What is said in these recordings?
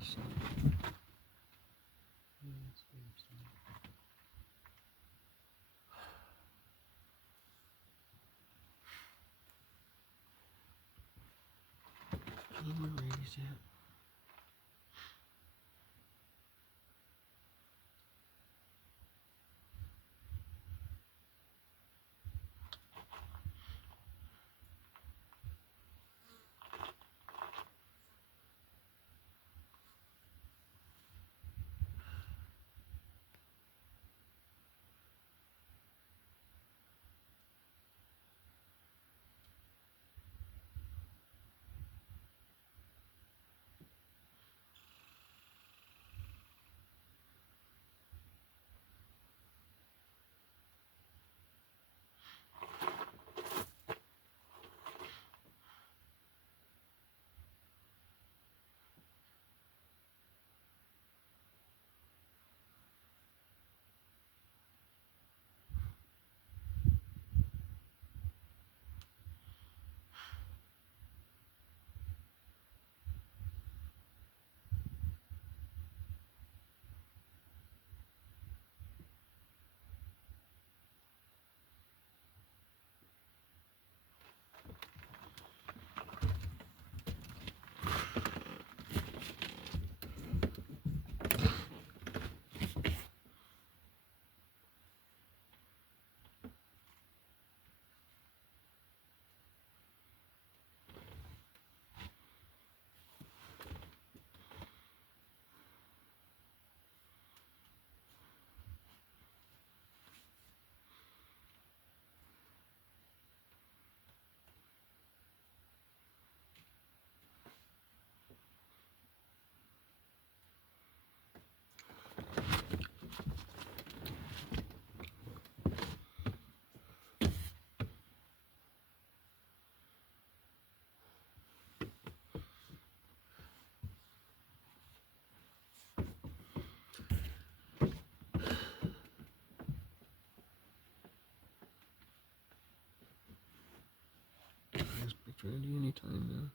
Where is it? This picture ready anytime now.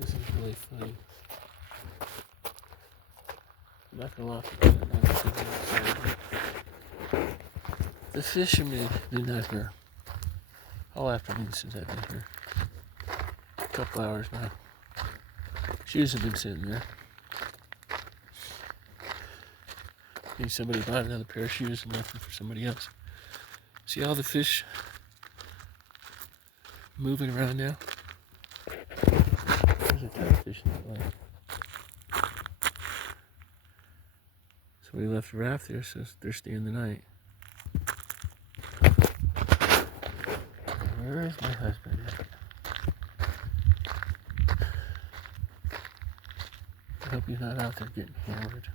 This is really funny. I'm not gonna lie. The fish have been out here all afternoon since I've been here. A couple hours now. Shoes have been sitting there. Maybe somebody bought another pair of shoes and left them for somebody else. See all the fish moving around now? There's a ton of fish in the lake. Somebody left a raft there, so they're staying the night. Where is my husband? I hope he's not out there getting hammered.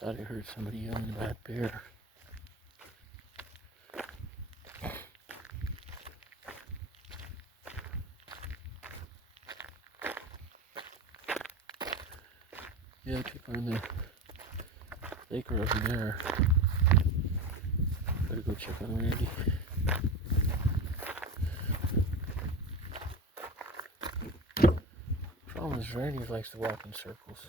Thought I heard somebody yelling about bear. Yeah, people in the lake are over there. Better go check on Randy. Problem is, Randy likes to walk in circles.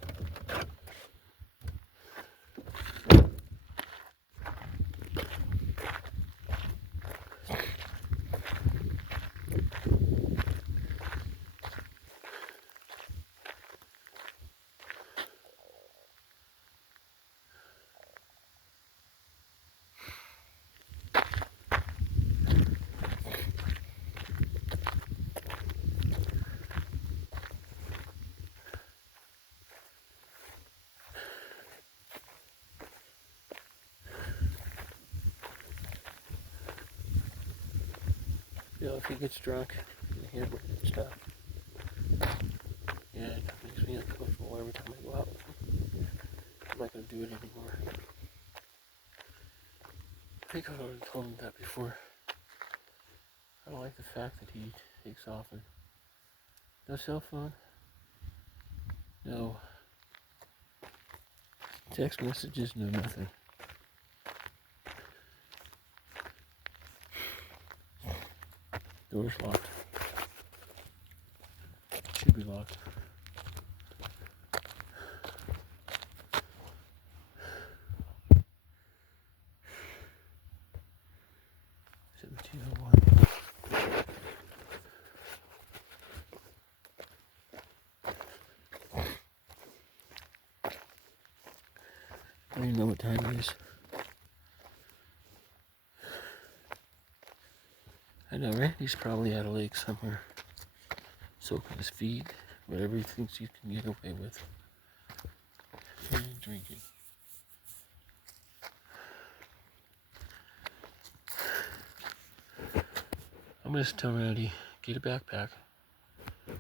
You know, if he gets drunk, he handles and stuff. And it makes me uncomfortable every time I go out with him. I'm not going to do it anymore. I think I've already told him that before. I don't like the fact that he takes off and no cell phone, no text messages, no nothing. Door's locked. Should be locked. I don't even know what time it is. I know Randy's probably at a lake somewhere, soaking his feet, whatever he thinks he can get away with, and drinking. I'm gonna tell Randy, get a backpack,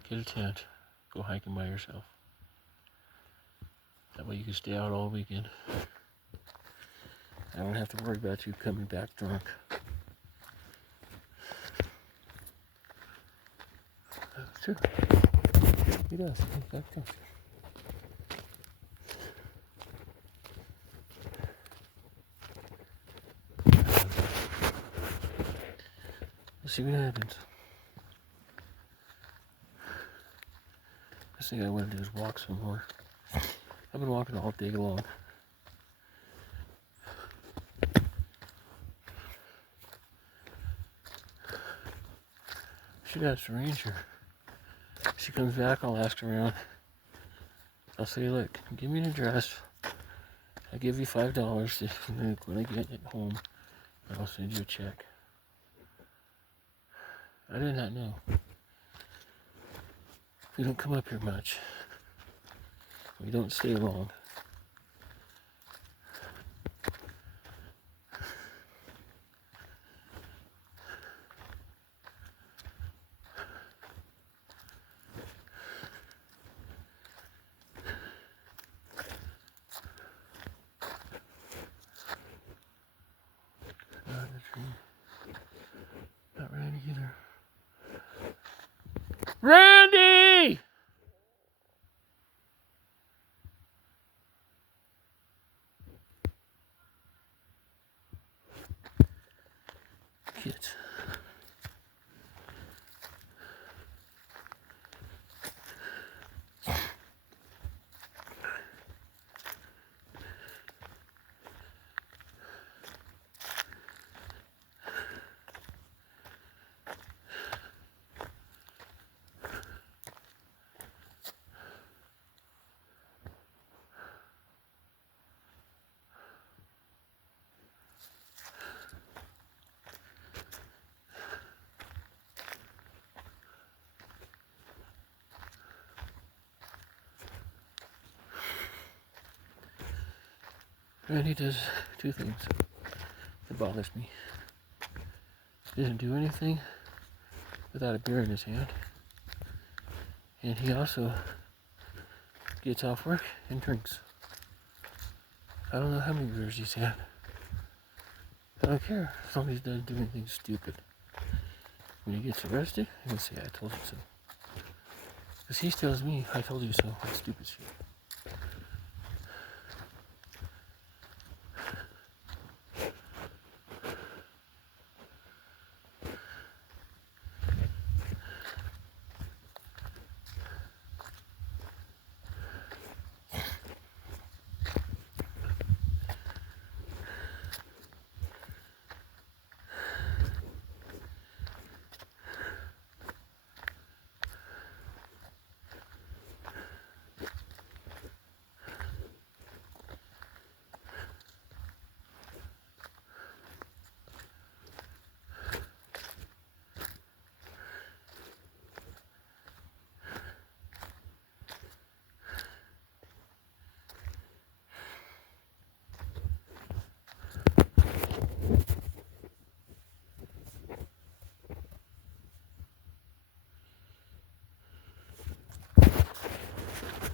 get a tent, go hiking by yourself. That way you can stay out all weekend. I don't have to worry about you coming back drunk. That's true. He does. He's back drunk. We'll see what happens. First thing I want to do is walk some more. I've been walking all day long. Should ask the ranger. If she comes back, I'll ask her around. I'll say, look, give me an address. I'll give you $5 when I get it home, and I'll send you a check. I did not know. We don't come up here much. We don't stay long. Not a tree. Not Randy either. Randy! Kids. And he does two things that bothers me. He doesn't do anything without a beer in his hand. And he also gets off work and drinks. I don't know how many beers he's had. I don't care as long as he doesn't do anything stupid. When he gets arrested, he can say, I told you so. Because he tells me, I told you so. That's stupid shit.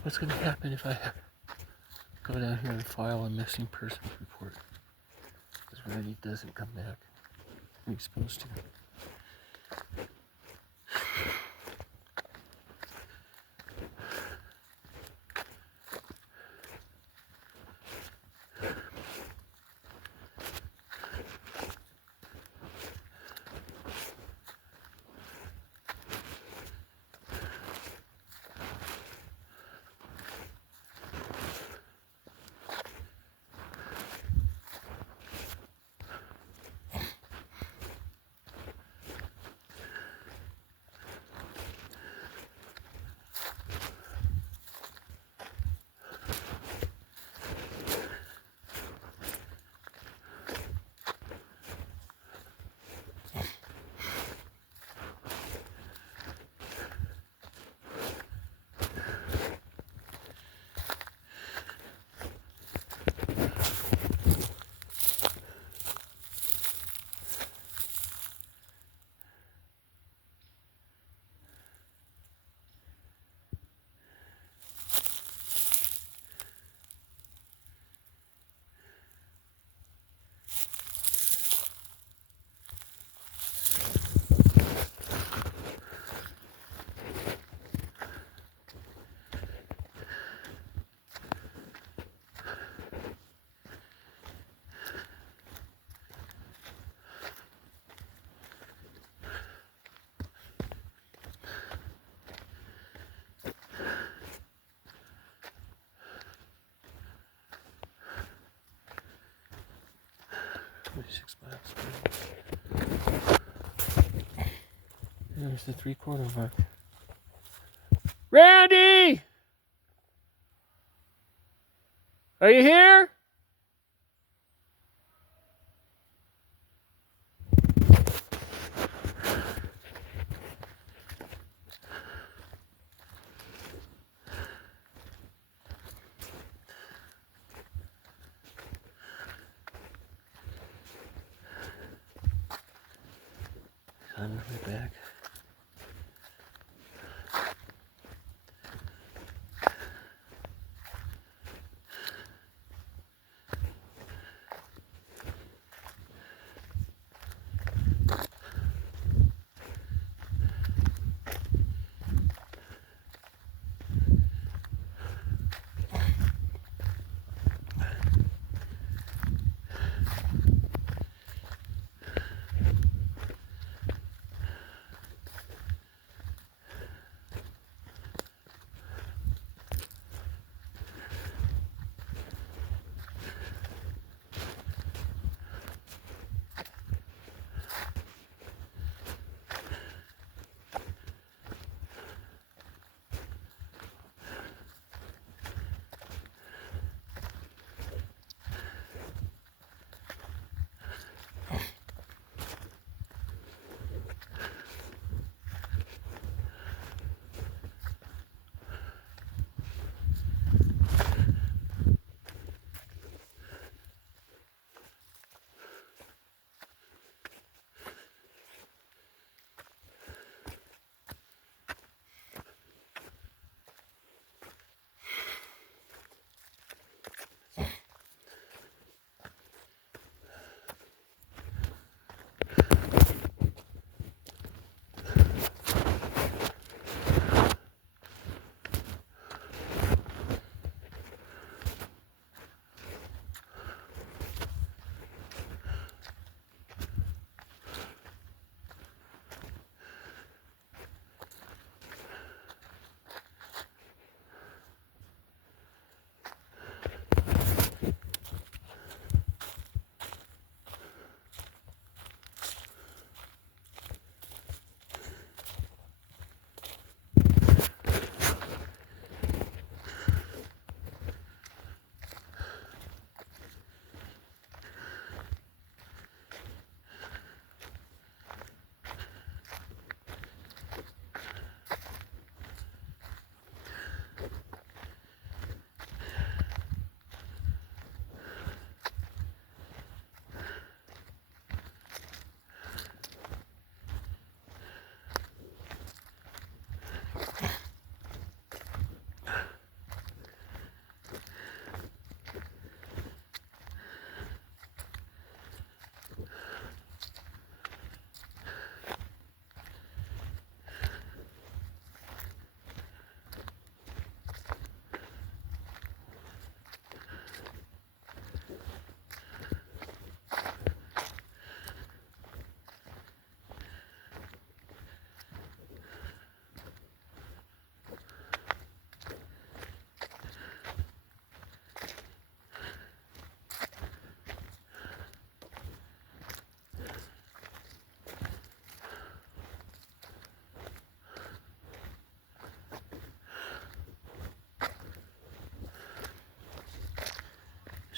What's going to happen if I go down here and file a missing persons report? Because Randy doesn't come back when he's supposed to. There's the 3/4 mark. Randy! Are you here? On my way back.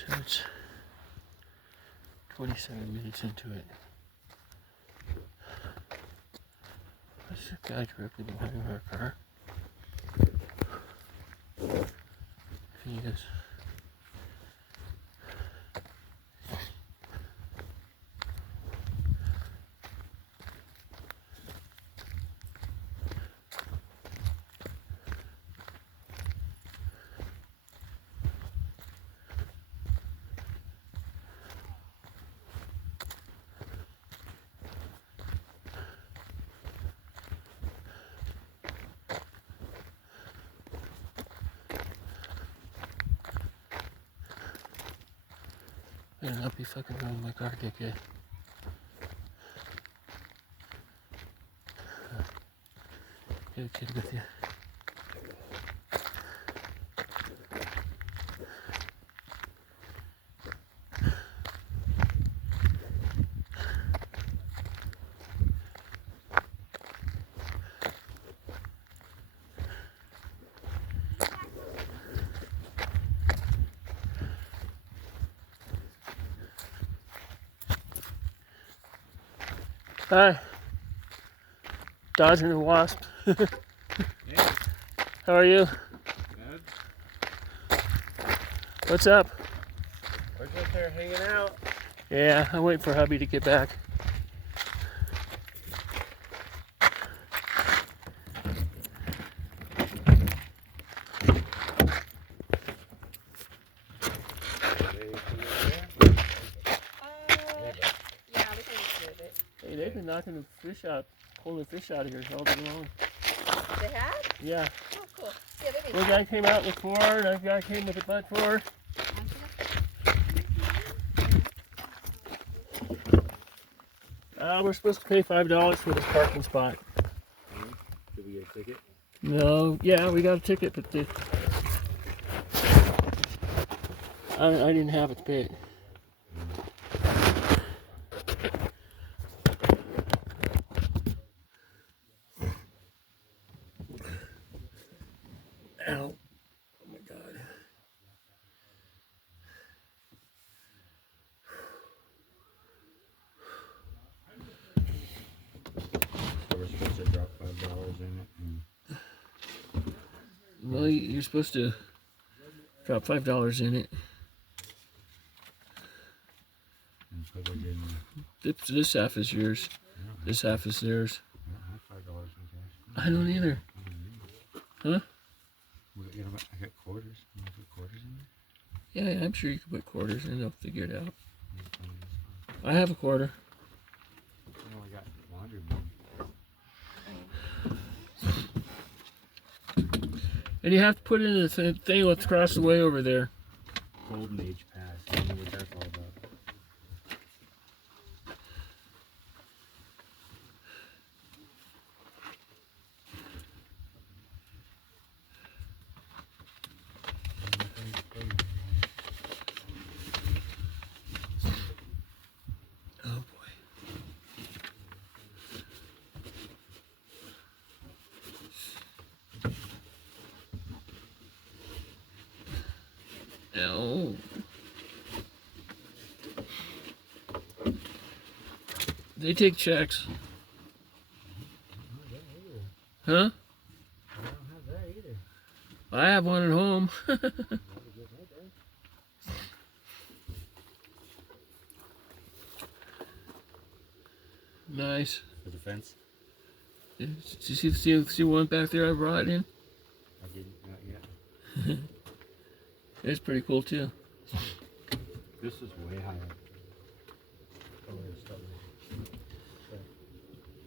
So it's 27 minutes into it. There's a guy directly behind our car. He is. Better not be fucking around my car, dickhead. Get a kid with you. Hi. Dodging a wasp. Yeah. How are you? Good. What's up? We're just there hanging out. Yeah, I'm waiting for hubby to get back. Yeah, we can just move it. Hey, they've been knocking the fish out, pulling the fish out of here all day long. They have? Yeah. Oh, cool. Yeah, they One guy came out with 4, another guy came with about 4. We're supposed to pay $5 for this parking spot. Did we get a ticket? No, yeah, we got a ticket, but I didn't have it to pay it. Ow. Oh my God. So we're supposed to drop $5 in it. Well, you're supposed to drop $5 in it. And so we're getting. This half is yours. This half is theirs. I don't have $5 in cash. I don't either. Huh? I got quarters. You want to put quarters in there? Yeah, I'm sure you can put quarters in. They'll figure it out. I have a quarter. No, I got laundry money. And you have to put in the thing that's across the way over there. Golden Age Pass. I don't know what that's all about. Oh boy. No. They take checks. Huh? I don't have that either. I have one at home. Nice. For the fence? Did you see one back there I brought in? I didn't, not yet. It's pretty cool too. This is way higher.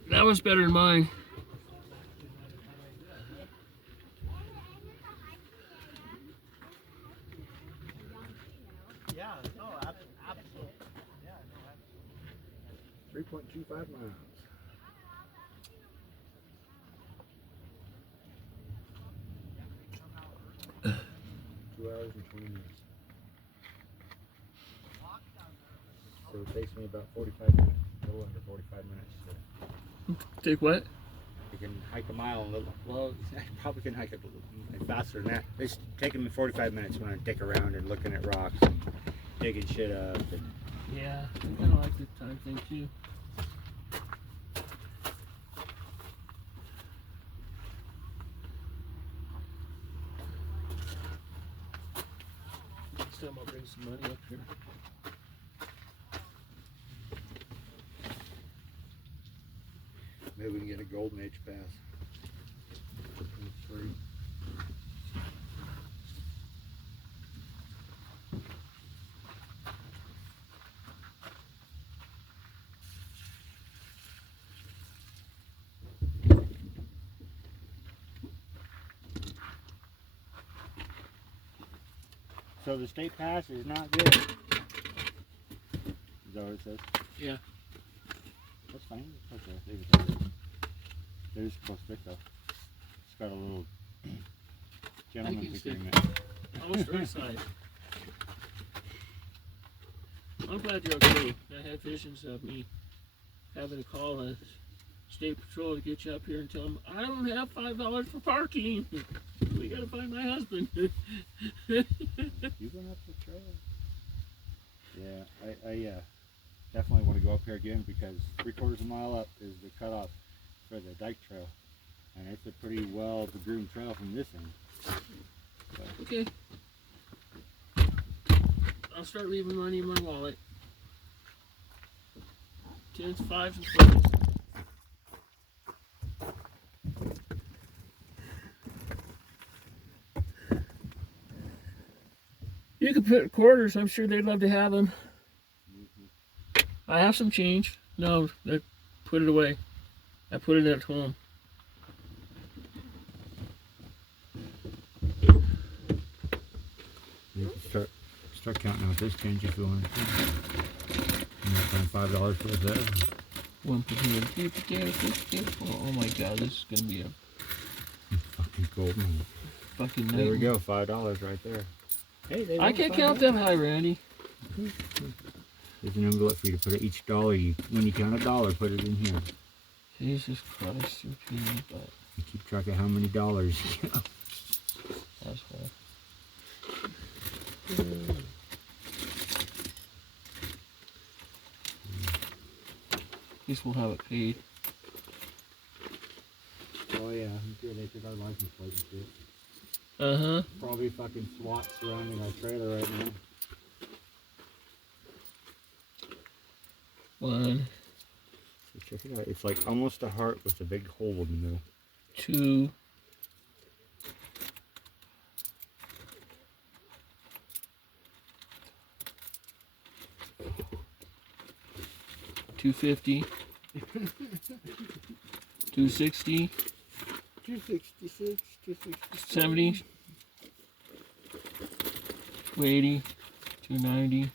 That one's better than mine. Yeah, no, absolutely. Yeah, no, 3.25 miles. 2 hours and 20 minutes. So it takes me about 45 minutes, a little under 45 minutes. Take what? You can hike a mile a little. Well, I probably can hike it a little faster than that. It's taking me 45 minutes when I dig around and looking at rocks. digging shit up and Yeah, I kind of like this time thing too. Next time I'll bring some money up here. maybe we can get a golden age pass. It's free. So the state pass is not good. Is that what it says? Yeah. That's fine. It's okay. Leave it there. It is close fit though. It's got a little gentleman's it's good. agreement. Almost right side. I'm glad you're okay. I had visions of me having to call a state patrol to get you up here and tell them I don't have $5 for parking. We gotta find my husband. You going up the trail? Yeah, I definitely want to go up here again because 3/4 mile up is the cutoff for the dike trail, and it's a pretty well groomed trail from this end. So, Okay. I'll start leaving money in my wallet. 10s, 5s, and 20s. You could put quarters. I'm sure they'd love to have them. I have some change. No, I put it away. I put it at home. you can start counting out this change if you want to. You might find $5 for it there. 1 potato, 2 potatoes, 3 potatoes. Oh my god, this is gonna be a Fucking golden. fucking There we nightmare. go, $5 right there. Hey, they I want can't $5. count them high, Randy. There's an envelope for you to put it each dollar. When you count a dollar, put it in here. Jesus Christ, you peanut butt You keep track of how many dollars. asshole. At least we'll have it paid. Oh yeah, I'm sure they took our license plate and shit. Uh-huh. Probably fucking SWAT surrounding our trailer right now. 1, So check it out. It's like almost a heart with a big hole in the middle. 2, 250, 260, 266, 266. 70, 280, 290,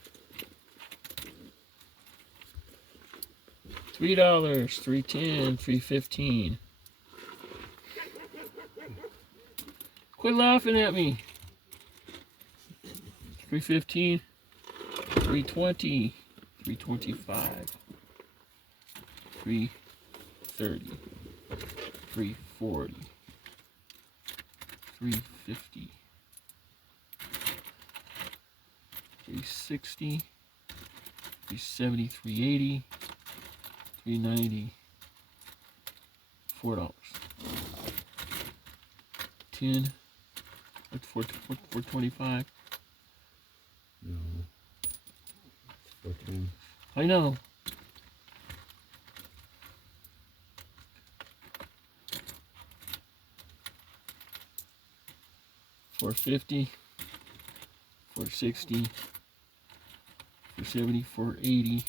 $3, 310, 315. Quit laughing at me. 315, 320, 325, 330, 340, 350, 360, 370, 380, 390, $4. 10, that's 425. No. 410. I know. $450, $460, $470, $480,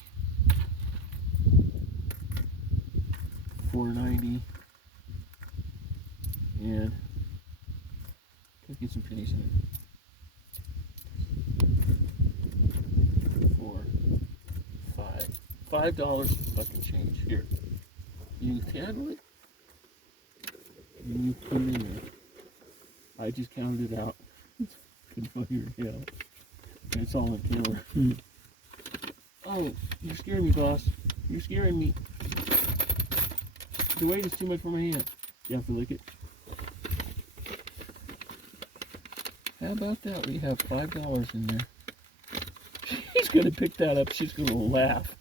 $490, and gotta get some pennies in it. $5 fucking change. Here. You handle it. And you put it in there. I just counted it out. Couldn't find your hell. It's all on camera. Oh, you're scaring me, boss. You're scaring me. The weight is too much for my hand. You have to lick it. How about that? We have $5 in there. gonna pick that up. She's gonna laugh.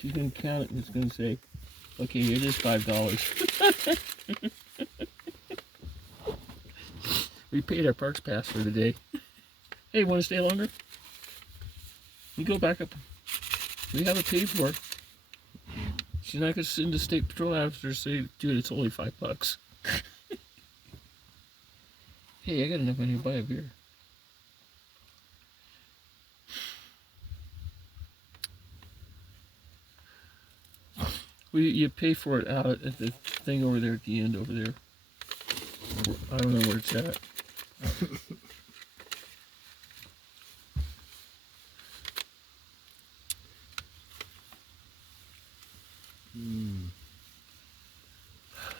She's gonna count it and it's gonna say, "Okay, it is $5." We paid our parks pass for the day. Hey, want to stay longer? We go back up. We have it paid for. She's not gonna send the state patrol after say, "Dude, it's only $5." Hey, I got enough money to buy a beer. You pay for it out at the thing over there at the end over there. I don't know where it's at.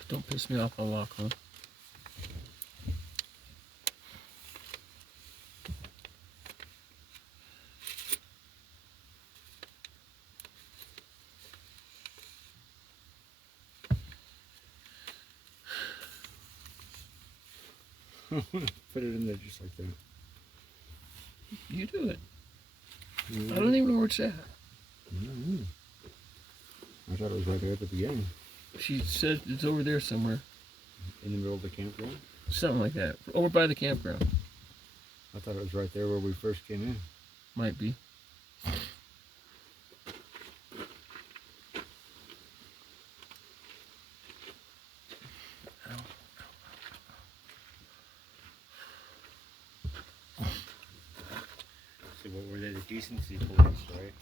Don't piss me off, I'll walk home. Put it in there just like that. You do it. I don't even know where it's at. Mm-hmm. I thought it was right there at the beginning. She said it's over there somewhere. In the middle of the campground? Something like that. Over by the campground. I thought it was right there where we first came in. Might be. See, what were they? The decency police, right?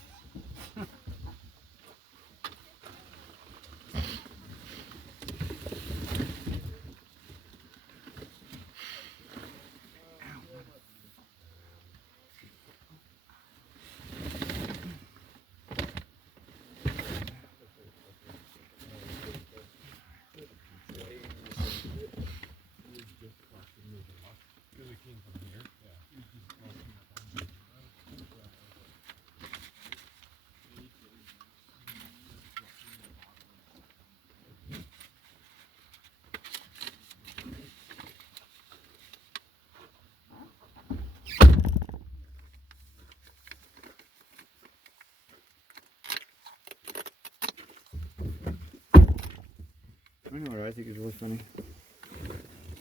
I know what I think is really funny.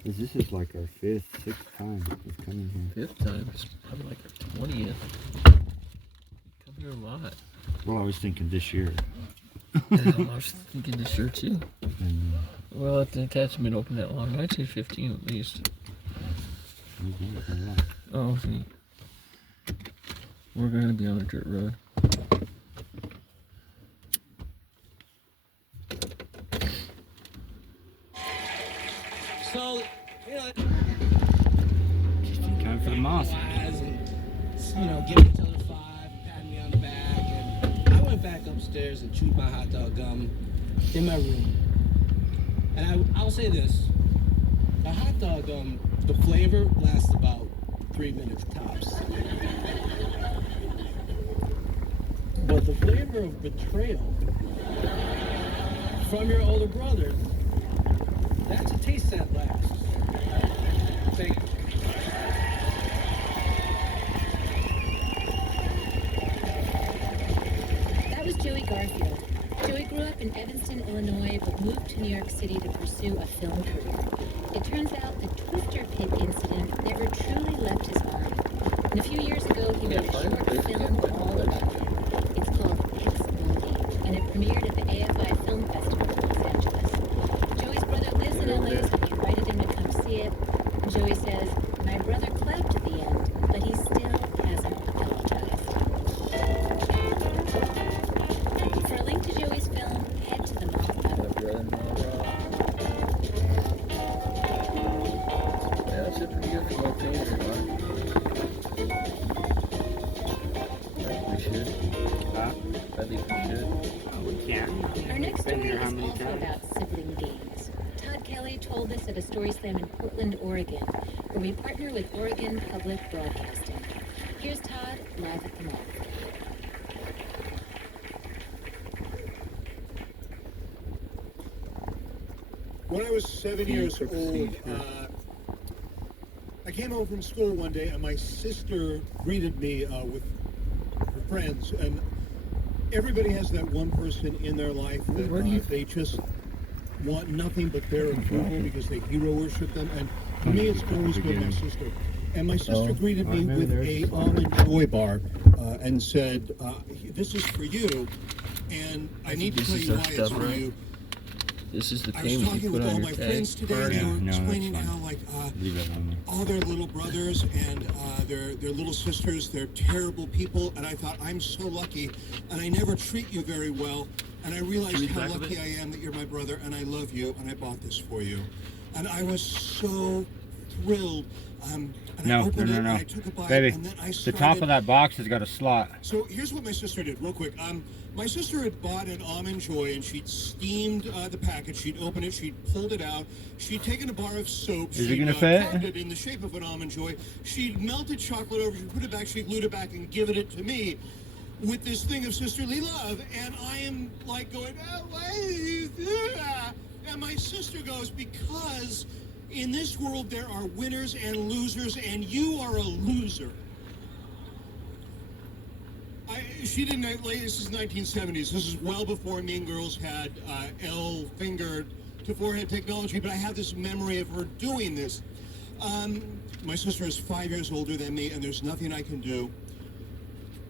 This is like our 5th, 6th time we've come in here. 5th time. It's probably like our 20th. Come here a lot. Well, I was thinking this year. Yeah, I was thinking this year too. And, well, if the hasn't been open that long, I'd say 15 at least. Oh, see. We're going to be on a dirt road. So, you know, just in time for the moss. And, you know, giving each other 5, patting me on the back, and I went back upstairs and chewed my hot dog gum in my room. And I'll say this: a hot dog gum, the flavor lasts about 3 minutes tops. But the flavor of betrayal from your older brothers, that's a taste that lasts. Thank you. That was Joey Garfield. Joey grew up in Evanston, Illinois, but moved to New York City to pursue a film career. It turns out the Twister Pit incident never truly left his mind. And a few years ago, he made a short film all about it. It's called Exploding, and it premiered at the AFI Film Festival in Los Angeles. Joey's brother lives in LA, so he invited him to come see it. And Joey says, "My brother clapped at the end, but he still hasn't apologized." For a link to Joey's film, head to themoth.org. Yeah, that's a pretty good for my painter, huh? I think we should. I think we should. Oh, we can't. Our next Been story here is how many also times? about sibling games. Todd Kelly told us at a story slam in Portland, Oregon, where we partner with Oregon Public Broadcasting. Here's Todd live at the mall. When I was 7 years quick old, procedure. I came home from school one day and my sister greeted me with friends, and everybody has that one person in their life that they just want nothing but their approval because they hero worship them. And for me, it's always been my sister. And my sister greeted me with a almond joy bar and said, "This is for you, and I need to tell you why it's for you." This is the I was payment you talking put with all on my your tag. friends today, and they were No, that's explaining fine. how, like, Leave it on there. all their little brothers and their little sisters, they're terrible people, and I thought, I'm so lucky, and I never treat you very well, and I realized how lucky I am that you're my brother, and I love you, and I bought this for you. And I was so thrilled. And I opened it, and I took a bite, Baby, and then I the started... top of that box has got a slot. So here's what my sister did, real quick. My sister had bought an Almond Joy, and she'd steamed the package. She'd opened it, she'd pulled it out. She'd taken a bar of soap. Is it she'd gonna fit? carved it in the shape of an Almond Joy. She'd melted chocolate over, she'd put it back, she'd glued it back and given it to me with this thing of sisterly love. And I am like going, oh, why did you do that? And my sister goes, because in this world there are winners and losers, and you are a loser. She didn't, this is 1970s. This is well before Mean Girls had L finger to forehead technology, but I have this memory of her doing this. My sister is 5 years older than me, and there's nothing I can do.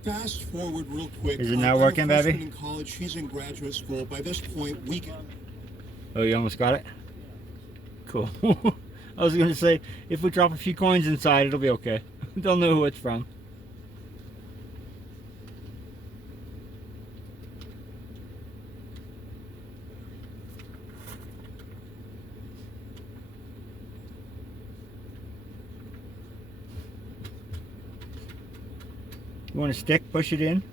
Fast forward real quick. Is it not I'm working, a freshman baby? in college. She's in graduate school. By this point, we can... Oh, you almost got it? Cool. I was going to say, if we drop a few coins inside, it'll be okay. They'll know who it's from. You want a stick? Push it in.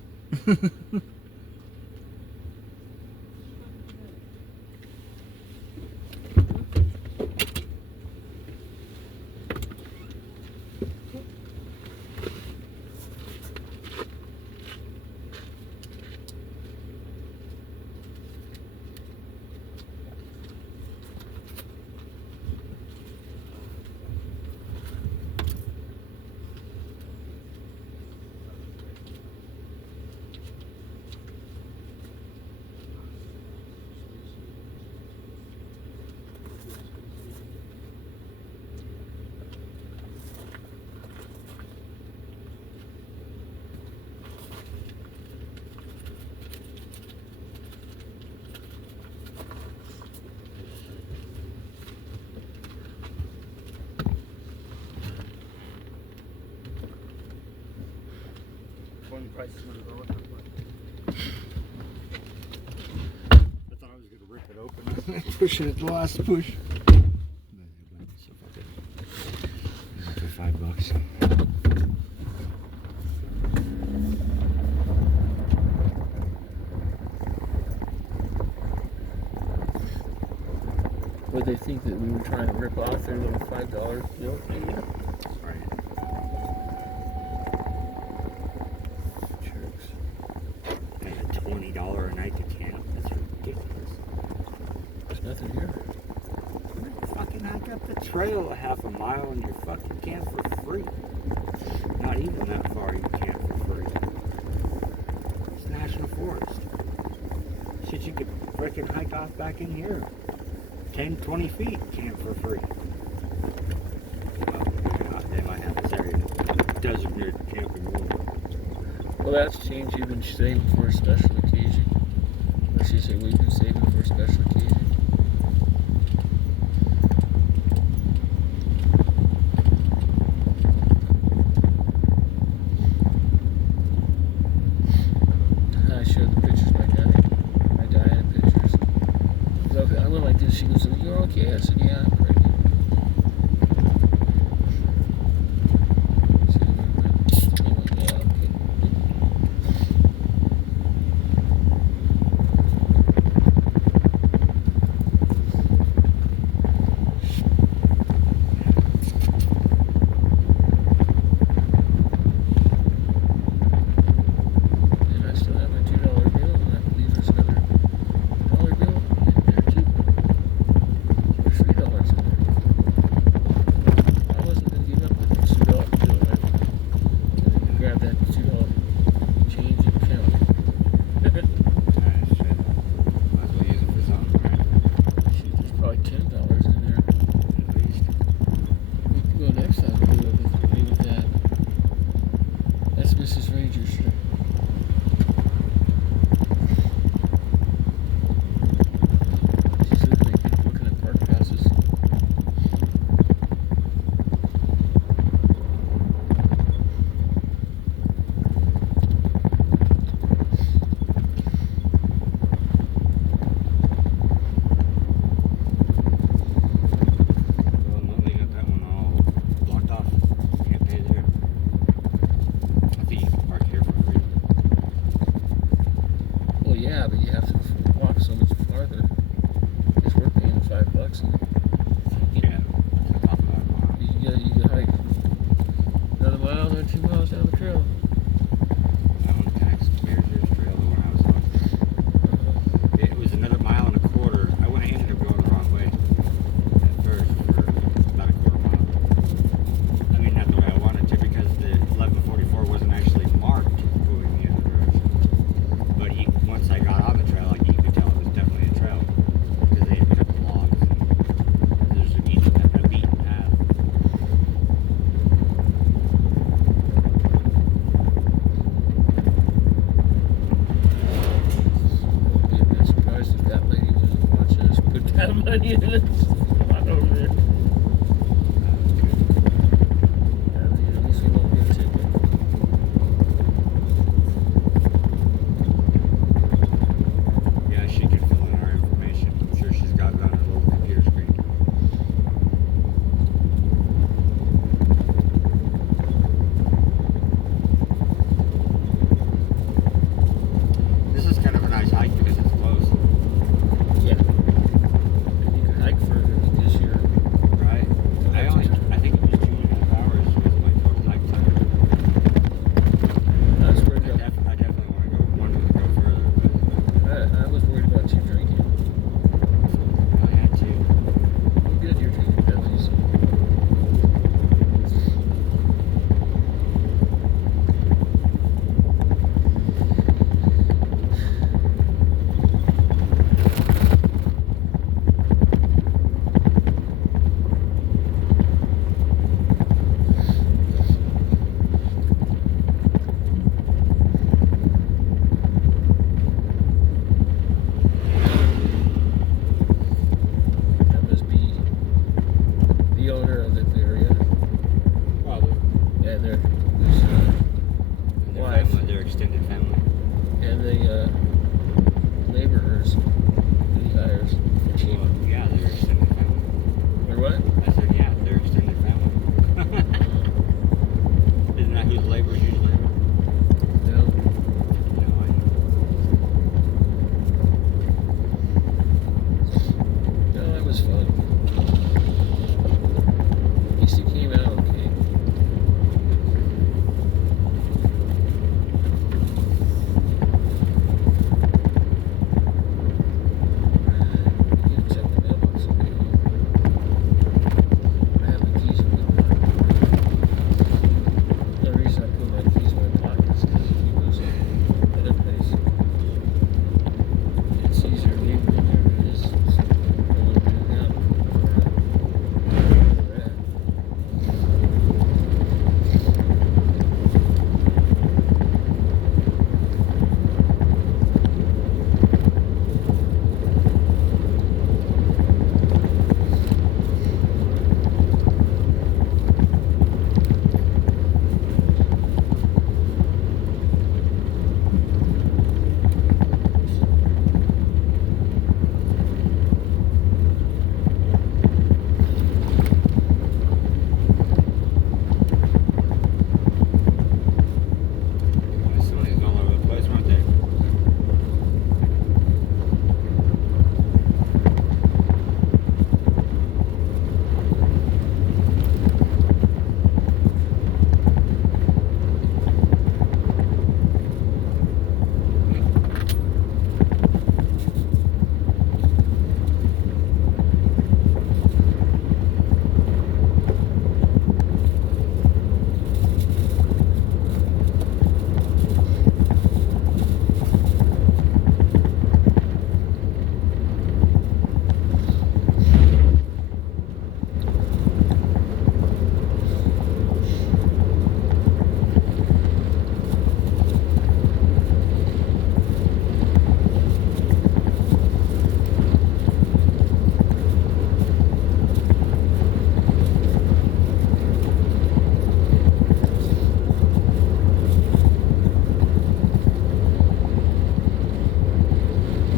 I thought I was going to rip it open. Push it at the last push. So fuck it. For $5. Would they think that we were trying to rip off their little $5 bill? Yeah. Sorry. And a $20 a night to camp? That's ridiculous. There's nothing here. Fucking hike up the trail a half a mile and you're fucking camp for free. Not even that far you camp for free. It's national forest. Shit, you could frickin' hike off back in here. 10, 20 feet, camp for free. Well, they might have this area designated camping area. Well, that's changed. You've been saving for a special occasion. Or should I say we've been saving for a special occasion. I showed the pictures my Diana pictures. I went like this. She goes, "You're okay." I said, "Yeah, I'm pregnant." She went, "Oh, yeah, okay." And I still have my $2 bill, and I believe there's another $1 bill in there too. There's $3 in there. have to walk so much farther. Because we're paying $5 and Yeah. It's not that long. you can hike another mile, then 2 miles down the trail. I own tax Bears Trail the one I was on. It was another mile and a quarter. I ended up going the wrong way at first for about a quarter mile. I mean, not the way I wanted to because the 1144 wasn't actually marked going the other direction. But once I got on the trail, you could tell it was definitely a trail because they had cut the logs and there's a beaten path. I'd be surprised if that lady wasn't watching us put that money in it. Not over there. Yeah, at least we won't get a ticket. Yeah, she could fill in our information. I'm sure she's got it on her little computer screen. This is kind of a nice hike because it's close, Yeah. And you can hike further this year. right? I think it was 2.5 hours was my total hike time. That's where I definitely wanted to go further, but I was worried about you drinking. I had to. You're good, you're drinking Pepsi, so. That must be the owner of the area. Probably. Yeah, their Their wife family, their extended family. and the laborers that he hires for cheap. Well, yeah, their extended family. Or what? I said, yeah, their extended family. Isn't that who the laborers usually are? No. No, I know. No, that was fun. At least he came out okay. You can check the mailbox, okay? I have my keys in my pocket. The reason I put my keys in my pocket is because if he goes other place, it's easier leaving them there than it is going in and out. Where we're at. Somebody's all over the place, weren't they?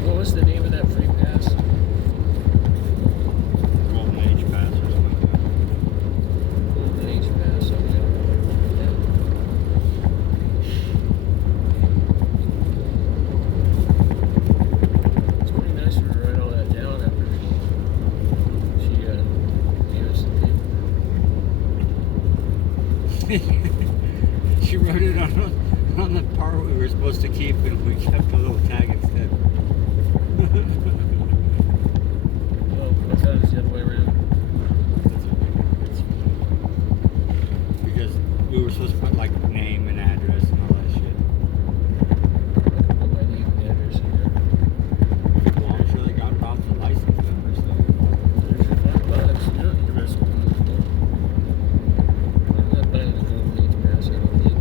What was the name of that free pass? Golden Age Pass or something like that. Golden Age pass, okay. Yeah. She wrote it on the part we were supposed to keep, and we kept a little tag instead. Oh, I thought it was the other way around. Because we were supposed to put like name and address and all that shit. Put my name and address in there. Well, I'm sure they got it off the license number, so. There's your $5. You're not interested in it. I'm not buying a gold leaf grass, I don't think.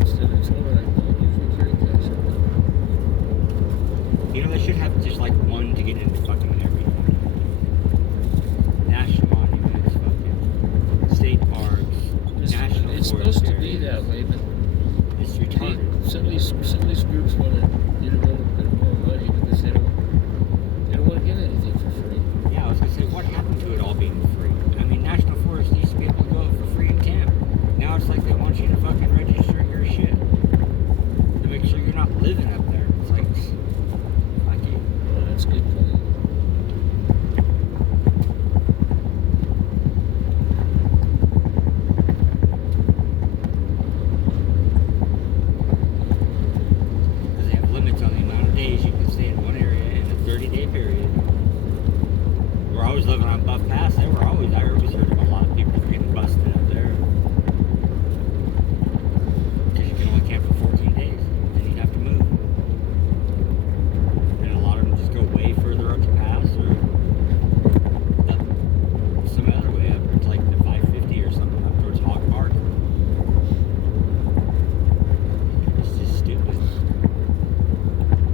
Instead of told her I don't usually carry cash on me. You know, they should have just like one to get into fucking everything. National monuments, fucking state parks, national It's forest supposed to be areas. that way, but It's retarded. some of these groups want to get a little bit more money because they don't want to get anything for free. Yeah, I was gonna say, what happened to it all being free? I mean, national forest used to be able to go for free and camp. Now it's like they want you to fucking register your shit to make sure you're not living up there. It's like, fuck you. Well, that's a good point. Because they have limits on the amount of days you can stay in one area in a 30-day period. Where I was living on Buff Pass, I always heard of a lot of people getting busted up there. Because you can only camp for 14 days, then you have to move. And a lot of them just go way further up the pass or up some other way up. It's like the 550 or something up towards Hog Park. It's just stupid.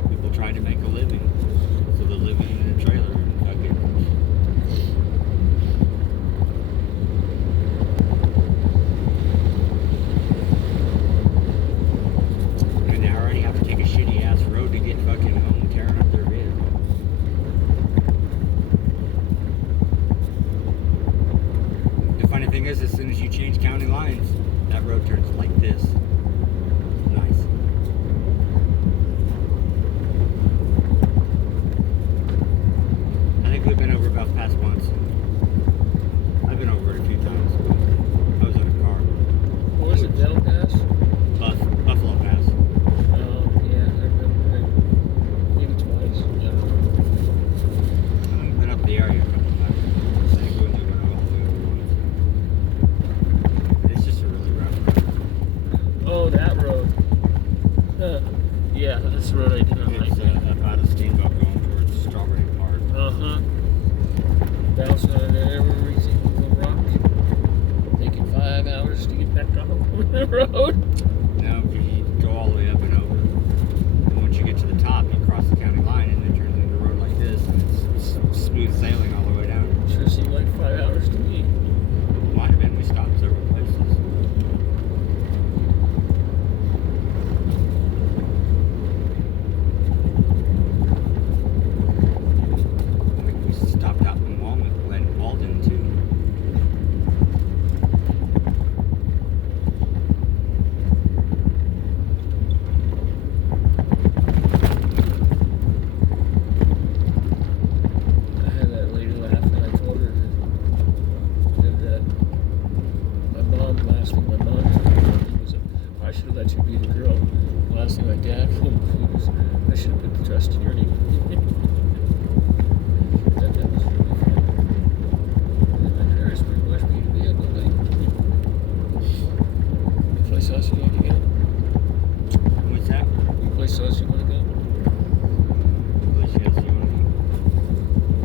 People trying to make a living, so they're living in a trailer and fucking. I mean, they already have to take a shitty ass road to get fucking home, tearing up their vehicle. The funny thing is, as soon as you change county lines, that road turns like this. Nice. I think we've been over Buff Pass once. I've been over it a few times. I was in a car. What was it, Bell Pass? Buffalo Pass. Yeah, I remember. Maybe twice. Yeah. I've been up the area a couple times. I think we only went all the way over once. It's just a really rough road. Oh, that road. Yeah, that's the road I did not like. It's up out of Steamboat going towards Strawberry Park. Uh-huh. Bouncing on every single little rock. Taking 5 hours to get back off the road. No, because you go all the way up and over. And once you get to the top, you cross the county line and it turns into a road like this. And it's smooth sailing all the way down. Sure seemed like 5 hours to me. Might have been. We stopped several places. We stopped out in Walden too. I had that lady laugh and I told her that my mom, last thing my mom told me was, I should have let you be the girl. The last thing my dad told me was, I should have put the trust in your name. That was really funny. And my parents brainwashed me to be a good lady. Any place else you want to go? What's that? Any place else you want to go? Place yes, you want to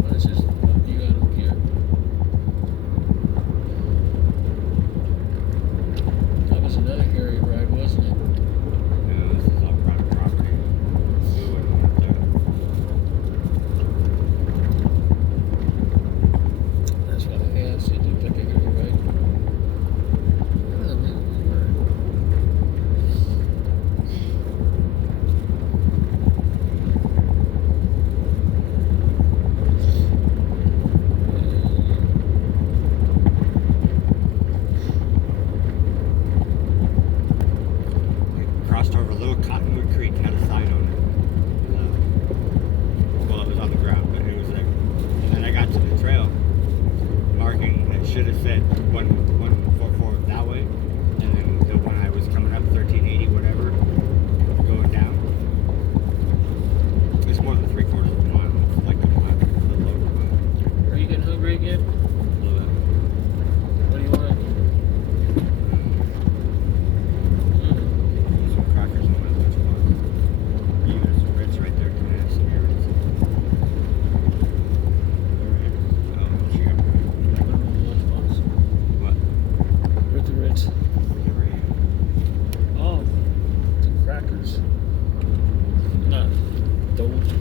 Well, it's just up to you, I don't care. That was another hairy ride, wasn't it? No, this is all private property. We wouldn't want that. That's what I asked. It looked like a hairy ride. I don't know, maybe we were.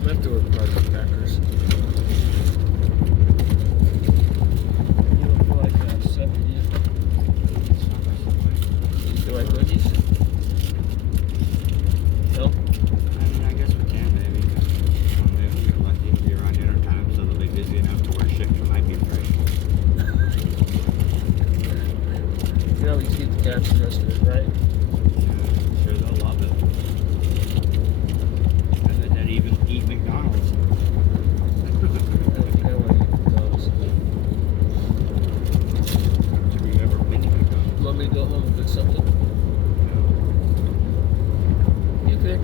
Leftover party crackers. You don't feel like supper, do you? You feel like cookies? No? I mean, I guess we can, maybe. Well, maybe we're lucky to be around dinner time, so they'll be busy enough to where shit might be fresh. You can always feed the cats the rest of it, right? Yeah, sure they'll love it. I bet they'd even eat McDonald's. I want to eat McDonald's. Should we ever mini McDonald's? You want me to go home and cook something? You pick.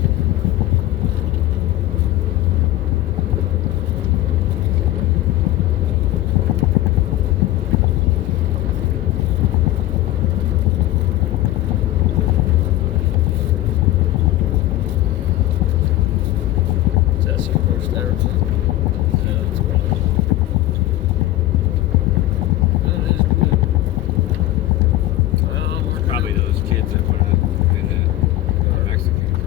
Is that some horse there? Yeah, that's probably. That is good. Well, we're Probably those kids that went in the Mexicans.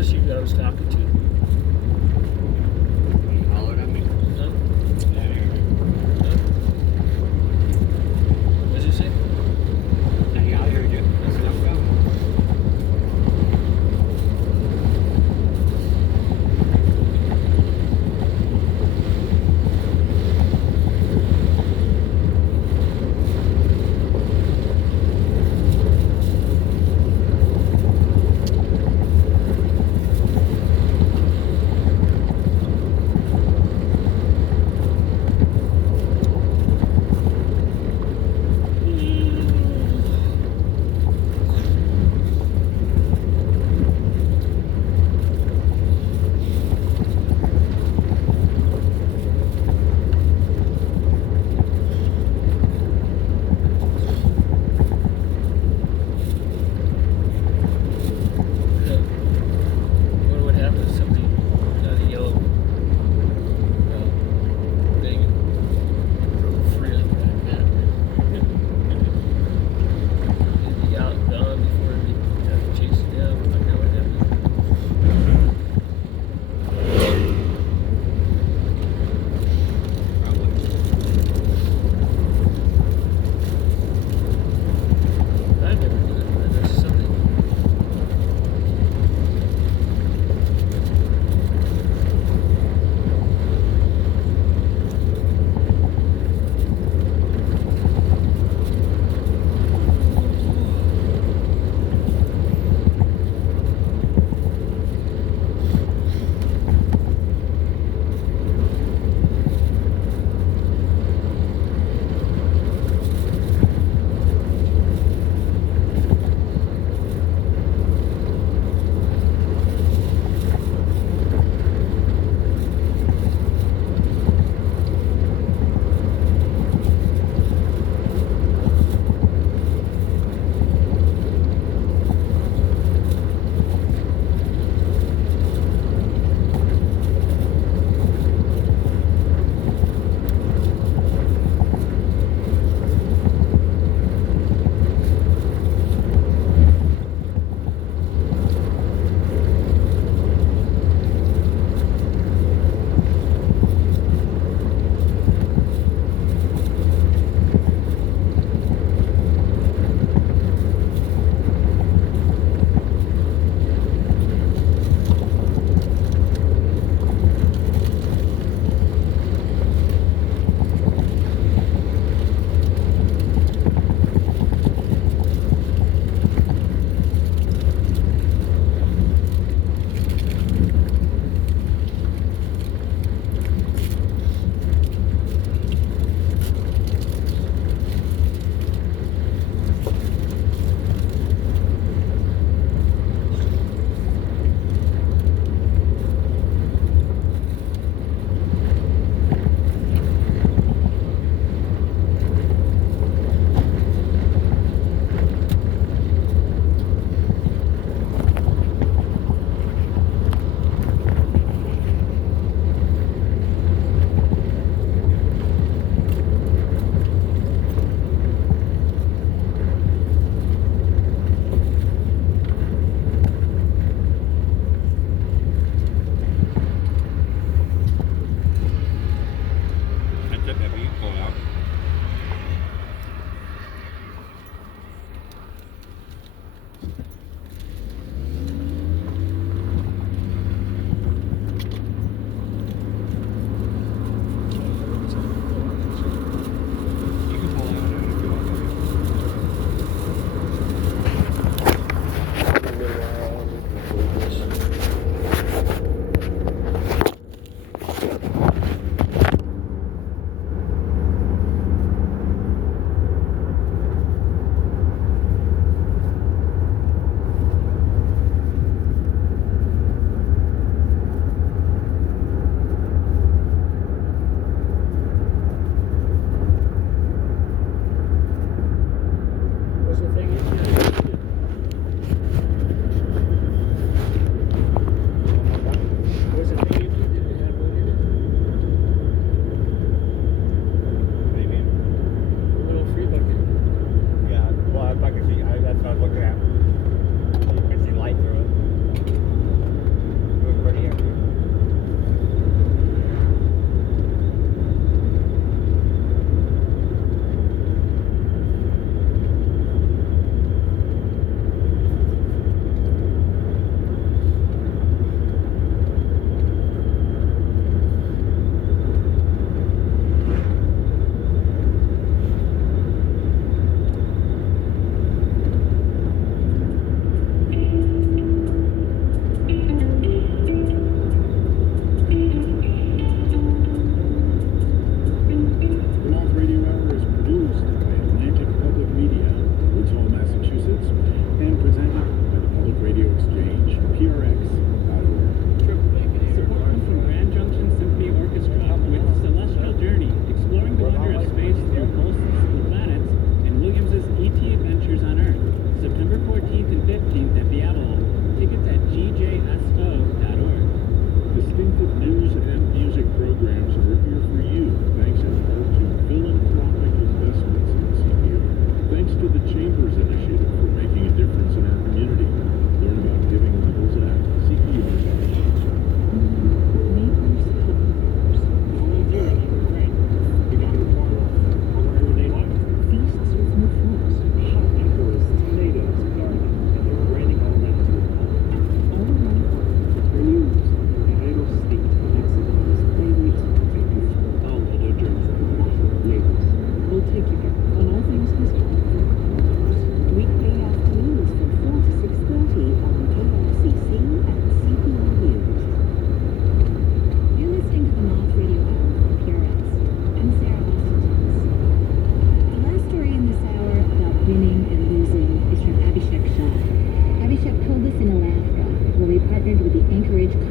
was you I was talking to? He hollered at me. Huh? Yeah, I heard it. Huh? What did you say? Hey, I heard you. I said, I'm coming.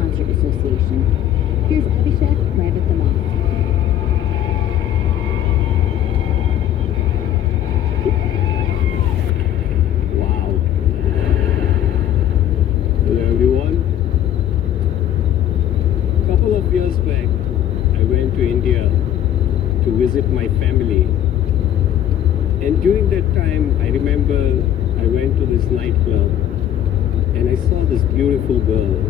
Concert Association. Here's Abhishek live at the mall. Wow. Hello everyone. A couple of years back, I went to India to visit my family. And during that time, I remember I went to this nightclub and I saw this beautiful girl.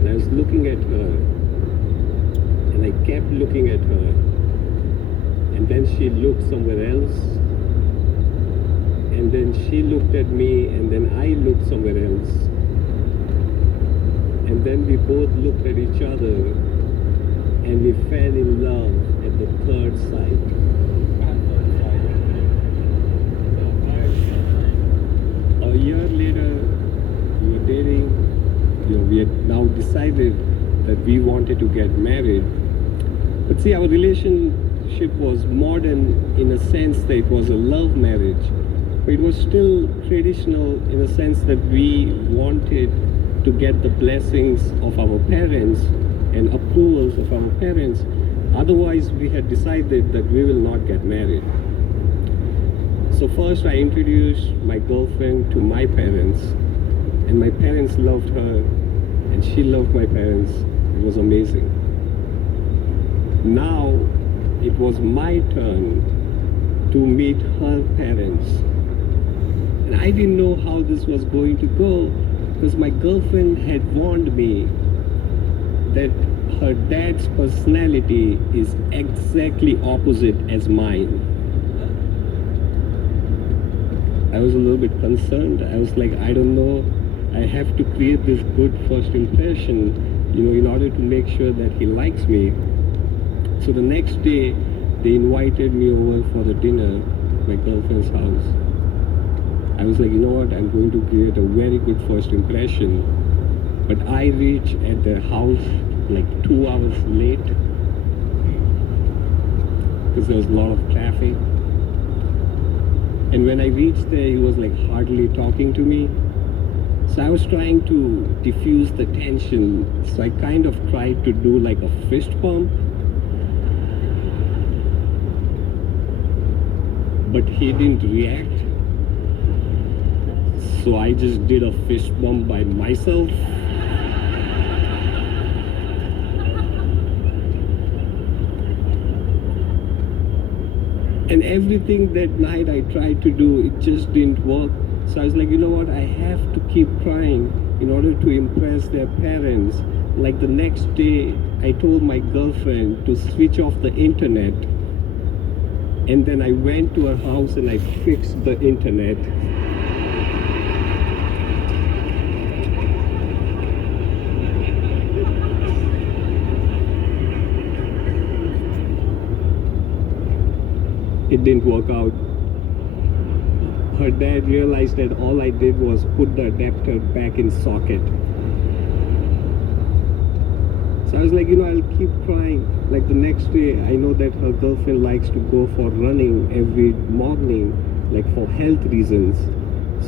And I was looking at her. And I kept looking at her. And then she looked somewhere else. And then she looked at me, and then I looked somewhere else. And then we both looked at each other, and we fell in love at the third sight. A year later, we were dating. We had now decided that we wanted to get married. But see, our relationship was modern in a sense that it was a love marriage. But it was still traditional in a sense that we wanted to get the blessings of our parents and approvals of our parents. Otherwise, we had decided that we will not get married. So first I introduced my girlfriend to my parents, and my parents loved her, and she loved my parents. It was amazing. Now it was my turn to meet her parents. And I didn't know how this was going to go, because my girlfriend had warned me that her dad's personality is exactly opposite as mine. I was a little bit concerned. I was like, I don't know, I have to create this good first impression, in order to make sure that he likes me. So the next day, they invited me over for the dinner at my girlfriend's house. I was like, you know what, I'm going to create a very good first impression. But I reached at their house like 2 hours late because there was a lot of traffic. And when I reached there, he was like hardly talking to me. So I was trying to diffuse the tension. So I kind of tried to do like a fist bump. But he didn't react. So I just did a fist bump by myself. And everything that night I tried to do, it just didn't work. So I was like, you know what, I have to keep trying in order to impress their parents. Like the next day, I told my girlfriend to switch off the internet. And then I went to her house and I fixed the internet. It didn't work out. Her dad realized that all I did was put the adapter back in socket. So I was like, I'll keep trying. Like the next day, I know that her girlfriend likes to go for running every morning, like for health reasons.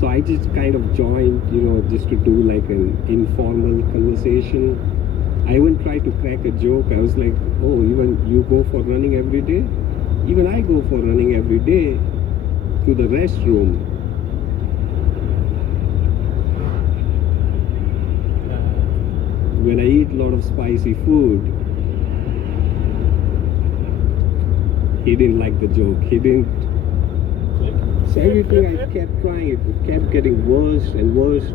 So I just kind of joined, just to do like an informal conversation. I even tried to crack a joke. I was like, oh, even you go for running every day? Even I go for running every day to the restroom. When I eat a lot of spicy food, he didn't like the joke. He didn't. So everything I kept trying, it kept getting worse and worse.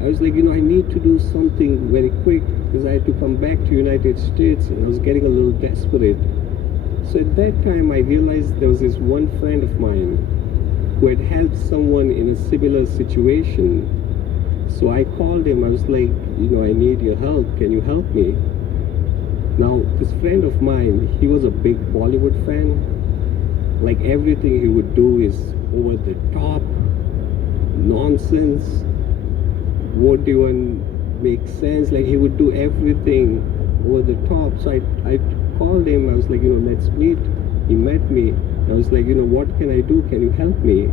I was like, I need to do something very quick because I had to come back to United States and I was getting a little desperate. So at that time I realized there was this one friend of mine who had helped someone in a similar situation. So I called him. I was like, I need your help. Can you help me? Now, this friend of mine, he was a big Bollywood fan. Like everything he would do is over the top, nonsense, won't even make sense. Like he would do everything over the top. So I called him. I was like, let's meet. He met me. I was like, what can I do? Can you help me?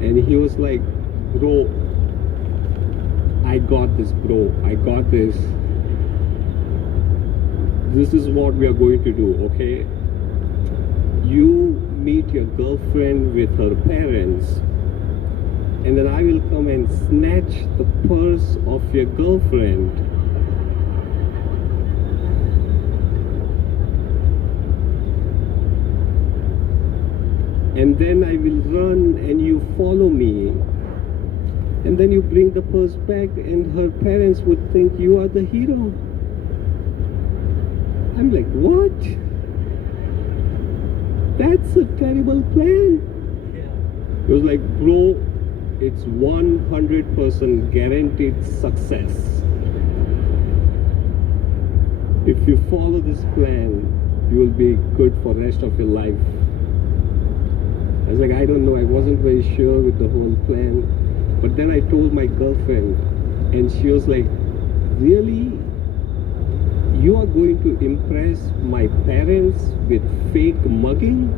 And he was like, bro, I got this, bro. I got this. this is what we are going to do, okay? You meet your girlfriend with her parents, and then I will come and snatch the purse of your girlfriend. And then I will run and you follow me. And then you bring the purse back and her parents would think you are the hero. I'm like, what? That's a terrible plan. It was like, bro, it's 100% guaranteed success. If you follow this plan, you will be good for the rest of your life. I was like, I don't know, I wasn't very sure with the whole plan. But then I told my girlfriend, and she was like, really? You are going to impress my parents with fake mugging?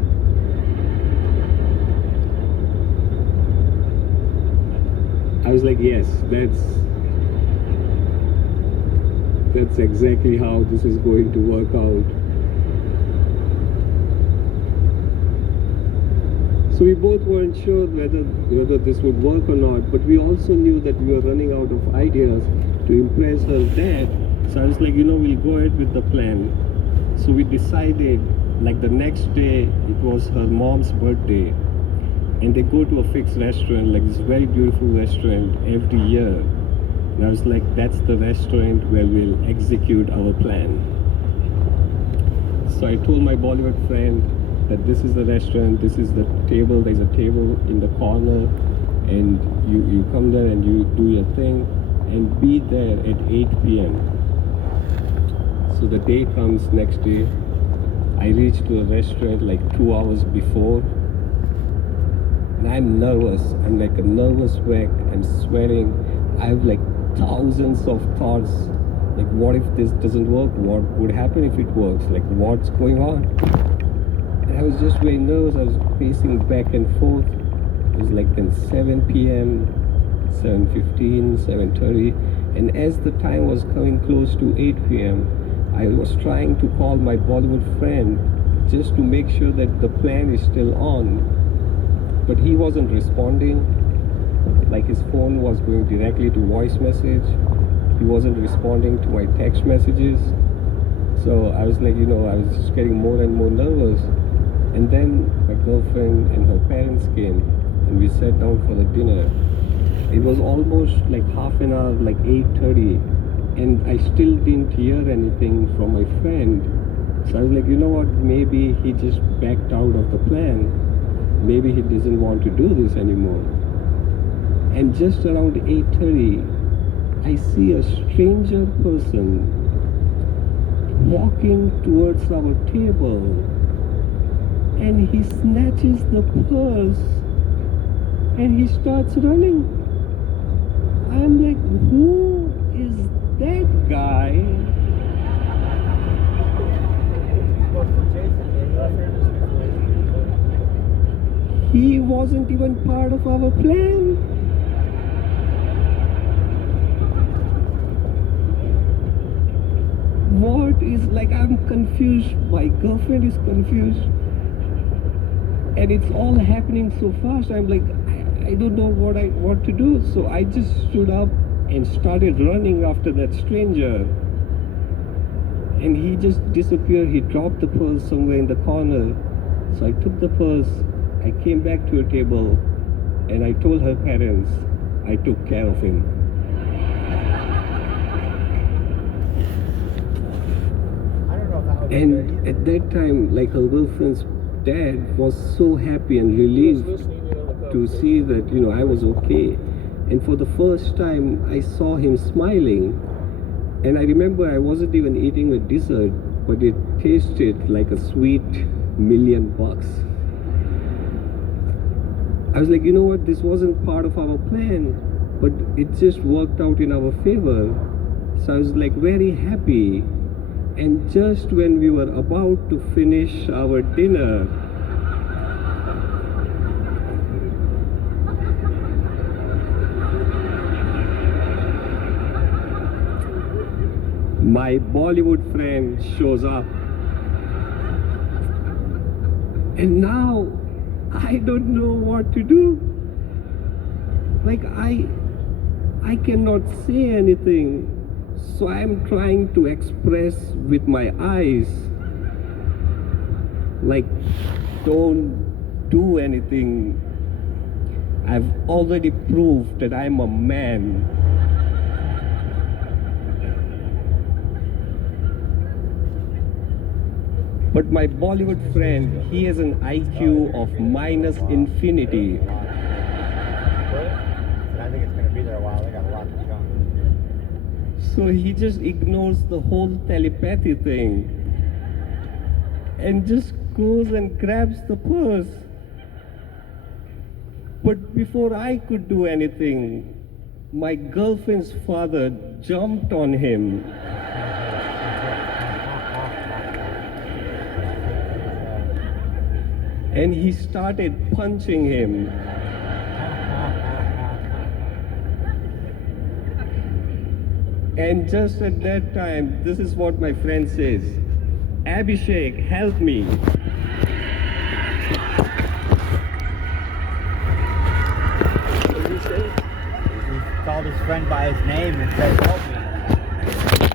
I was like, yes, that's exactly how this is going to work out. So we both weren't sure whether this would work or not, but we also knew that we were running out of ideas to impress her dad. So I was like, we'll go ahead with the plan. So we decided, like the next day, it was her mom's birthday, and they go to a fixed restaurant, like this very beautiful restaurant every year. And I was like, that's the restaurant where we'll execute our plan. So I told my Bollywood friend that this is the restaurant, this is the table, there's a table in the corner, and you come there and you do your thing, and be there at 8 p.m. So the day comes next day, I reach to the restaurant like 2 hours before, and I'm nervous, I'm like a nervous wreck, I'm sweating, I have like thousands of thoughts, like what if this doesn't work, what would happen if it works, like what's going on? I was just very nervous. I was pacing back and forth. It was like then 7 p.m., 7:15, 7:30, and as the time was coming close to 8 p.m., I was trying to call my Bollywood friend just to make sure that the plan is still on, but he wasn't responding. Like his phone was going directly to voice message. He wasn't responding to my text messages. So I was like, I was just getting more and more nervous. And then my girlfriend and her parents came, and we sat down for the dinner. It was almost like half an hour, like 8:30, and I still didn't hear anything from my friend. So I was like, what, maybe he just backed out of the plan. Maybe he doesn't want to do this anymore. And just around 8:30, I see a stranger person walking towards our table. And he snatches the purse and he starts running. I'm like, who is that guy? He wasn't even part of our plan. What is, like, I'm confused. My girlfriend is confused. And it's all happening so fast. I'm like, I don't know what to do. So I just stood up and started running after that stranger. And he just disappeared. He dropped the purse somewhere in the corner. So I took the purse. I came back to her table and I told her parents I took care of him. And at that time, like, her girlfriend's dad was so happy and relieved to see that, I was okay. And for the first time, I saw him smiling. And I remember I wasn't even eating a dessert, but it tasted like a sweet $1,000,000. I was like, what, this wasn't part of our plan, but it just worked out in our favor. So I was like very happy. And just when we were about to finish our dinner, my Bollywood friend shows up. And now I don't know what to do. Like I cannot say anything. So I'm trying to express with my eyes. Like, don't do anything. I've already proved that I'm a man. But my Bollywood friend, he has an IQ of minus infinity. I think it's going to be there a while. They got a lot of junk. So he just ignores the whole telepathy thing and just goes and grabs the purse. But before I could do anything, my girlfriend's father jumped on him. And he started punching him. And just at that time, this is what my friend says, Abhishek, help me. What did he say? He called his friend by his name and said, help me.